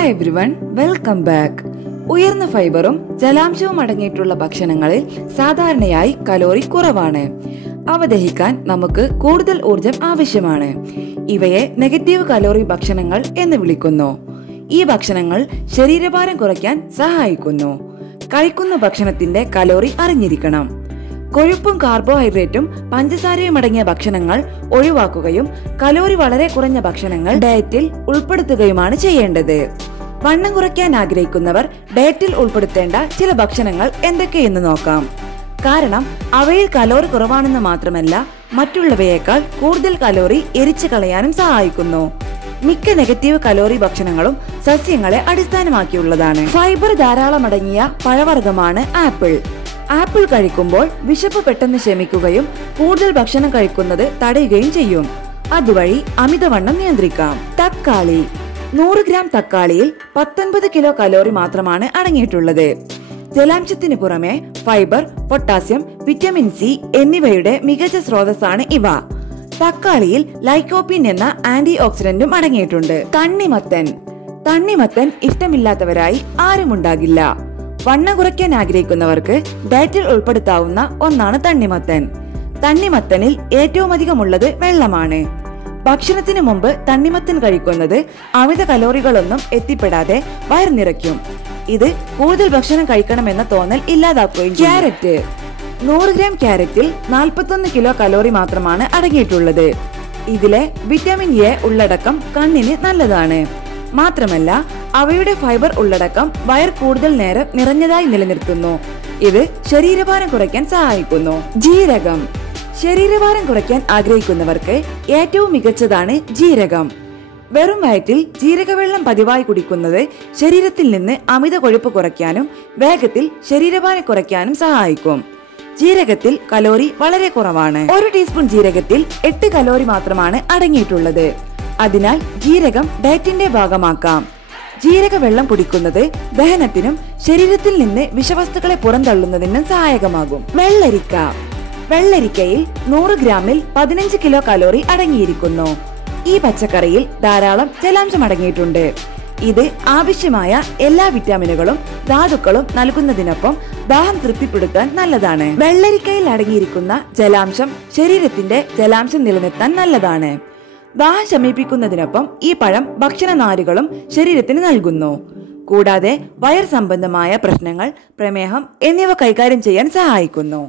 Hi everyone, welcome back. ഉയർന്ന ഫൈബറും ജലാംശവും അടങ്ങിയിട്ടുള്ള ഭക്ഷണങ്ങളിൽ സാധാരണയായി കലോറി കുറവാണ്. അവ ദഹിക്കാൻ നമുക്ക് കൂടുതൽ ഊർജം ആവശ്യമാണ്. ഇവയെ നെഗറ്റീവ് കലോറി ഭക്ഷണങ്ങൾ എന്ന് വിളിക്കുന്നു. ഈ ഭക്ഷണങ്ങൾ ശരീരഭാരം കുറയ്ക്കാൻ സഹായിക്കുന്നു. കഴിക്കുന്ന ഭക്ഷണത്തിന്റെ കലോറി അറിഞ്ഞിരിക്കണം. കൊഴുപ്പും കാർബോഹൈഡ്രേറ്റും പഞ്ചസാരയും അടങ്ങിയ ഭക്ഷണങ്ങൾ ഒഴിവാക്കുകയും കലോറി വളരെ കുറഞ്ഞ ഭക്ഷണങ്ങൾ ഡയറ്റിൽ ഉൾപ്പെടുത്തുകയുമാണ് ചെയ്യേണ്ടത്. വണ്ണം കുറയ്ക്കാൻ ആഗ്രഹിക്കുന്നവർ ഡയറ്റിൽ ഉൾപ്പെടുത്തേണ്ട ചില ഭക്ഷണങ്ങൾ എന്തൊക്കെയെന്ന് നോക്കാം. കാരണം അവയിൽ കലോറി കുറവാണെന്ന് മാത്രമല്ല, മറ്റുള്ളവയേക്കാൾ കൂടുതൽ കലോറി എരിച്ചു കളയാനും സഹായിക്കുന്നു. മിക്ക നെഗറ്റീവ് കലോറി ഭക്ഷണങ്ങളും സസ്യങ്ങളെ അടിസ്ഥാനമാക്കിയുള്ളതാണ്. ഫൈബർ ധാരാളം അടങ്ങിയ പഴവർഗ്ഗമാണ് ആപ്പിൾ. ആപ്പിൾ കഴിക്കുമ്പോൾ വിശപ്പ് പെട്ടെന്ന് ശമിക്കുകയും കൂടുതൽ ഭക്ഷണം കഴിക്കുന്നത് തടയുകയും ചെയ്യും. അതുവഴി അമിതവണ്ണം നിയന്ത്രിക്കാം. തക്കാളി. 100 ഗ്രാം തക്കാളിയിൽ 19 കിലോ കലോറി മാത്രമാണ് അടങ്ങിയിട്ടുള്ളത്. ജലാംശത്തിന് പുറമെ ഫൈബർ, പൊട്ടാസ്യം, വിറ്റമിൻ സി എന്നിവയുടെ മികച്ച സ്രോതസ്സാണ് ഇവ. തക്കാളിയിൽ ലൈക്കോപ്പിൻ എന്ന ആന്റി ഓക്സിഡന്റും അടങ്ങിയിട്ടുണ്ട്. തണ്ണിമത്തൻ ഇഷ്ടമില്ലാത്തവരായി ആരുമുണ്ടാകില്ല. വണ്ണം കുറയ്ക്കാൻ ആഗ്രഹിക്കുന്നവർക്ക് ഡയറ്റിൽ ഉൾപ്പെടുത്താവുന്ന ഒന്നാണ് തണ്ണിമത്തൻ. തണ്ണിമത്തനിൽ ഏറ്റവും അധികമുള്ളത് വെള്ളമാണ്. ഭക്ഷണത്തിന് മുമ്പ് തണ്ണിമത്തൻ കഴിക്കുന്നത് അമിത കലോറികളൊന്നും എത്തിപ്പെടാതെ വയർ നിറയ്ക്കും. ഇത് കൂടുതൽ ഭക്ഷണം കഴിക്കണമെന്ന തോന്നൽ ഇല്ലാതാക്കുകയും. ക്യാരറ്റ്. 100 ഗ്രാം ക്യാരറ്റിൽ 41 കിലോ കലോറി മാത്രമാണ് അടങ്ങിയിട്ടുള്ളത്. ഇതിലെ വിറ്റമിൻ എ ഉള്ളടക്കം കണ്ണിന് നല്ലതാണ്. മാത്രമല്ല, അവയുടെ ഫൈബർ ഉള്ളടക്കം വയർ കൂടുതൽ നേരം നിറഞ്ഞതായി നിലനിർത്തുന്നു. ഇത് ശരീരഭാരം കുറയ്ക്കാൻ സഹായിക്കുന്നു. ജീരകം. ശരീരഭാരം കുറയ്ക്കാൻ ആഗ്രഹിക്കുന്നവർക്ക് ഏറ്റവും മികച്ചതാണ് ജീരകം. വെറും വയറ്റിൽ ജീരകവെള്ളം പതിവായി കുടിക്കുന്നത് ശരീരത്തിൽ നിന്ന് അമിത കൊഴുപ്പ് കുറയ്ക്കാനും വേഗത്തിൽ ശരീരഭാരം കുറയ്ക്കാനും സഹായിക്കും. ജീരകത്തിൽ കലോറി വളരെ കുറവാണ്. 1 ടീസ്പൂൺ ജീരകത്തിൽ 8 കലോറി മാത്രമാണ് അടങ്ങിയിട്ടുള്ളത്. അതിനാൽ ജീരകം ഡയറ്റിന്റെ ഭാഗമാക്കാം. ജീരക വെള്ളം കുടിക്കുന്നത് ദഹനത്തിനും ശരീരത്തിൽ നിന്ന് വിഷവസ്തുക്കളെ പുറന്തള്ളുന്നതിനും സഹായകമാകും. വെള്ളരിക്കയിൽ 100 ഗ്രാമിൽ 15 കിലോ കലോറി അടങ്ങിയിരിക്കുന്നു. ഈ പച്ചക്കറിയിൽ ധാരാളം ജലാംശം അടങ്ങിയിട്ടുണ്ട്. ഇത് ആവശ്യമായ എല്ലാ വിറ്റാമിനുകളും ധാതുക്കളും നൽകുന്നതിനൊപ്പം ദാഹം തൃപ്തിപ്പെടുത്താൻ നല്ലതാണ്. വെള്ളരിക്കയിൽ അടങ്ങിയിരിക്കുന്ന ജലാംശം ശരീരത്തിന്റെ ജലാംശം നിലനിർത്താൻ നല്ലതാണ്. ദാഹം ശമിപ്പിക്കുന്നതിനൊപ്പം ഈ പഴം ഭക്ഷണ നാരുകളും ശരീരത്തിന് നൽകുന്നു. കൂടാതെ വയർ സംബന്ധമായ പ്രശ്നങ്ങൾ, പ്രമേഹം എന്നിവ കൈകാര്യം ചെയ്യാൻ സഹായിക്കുന്നു.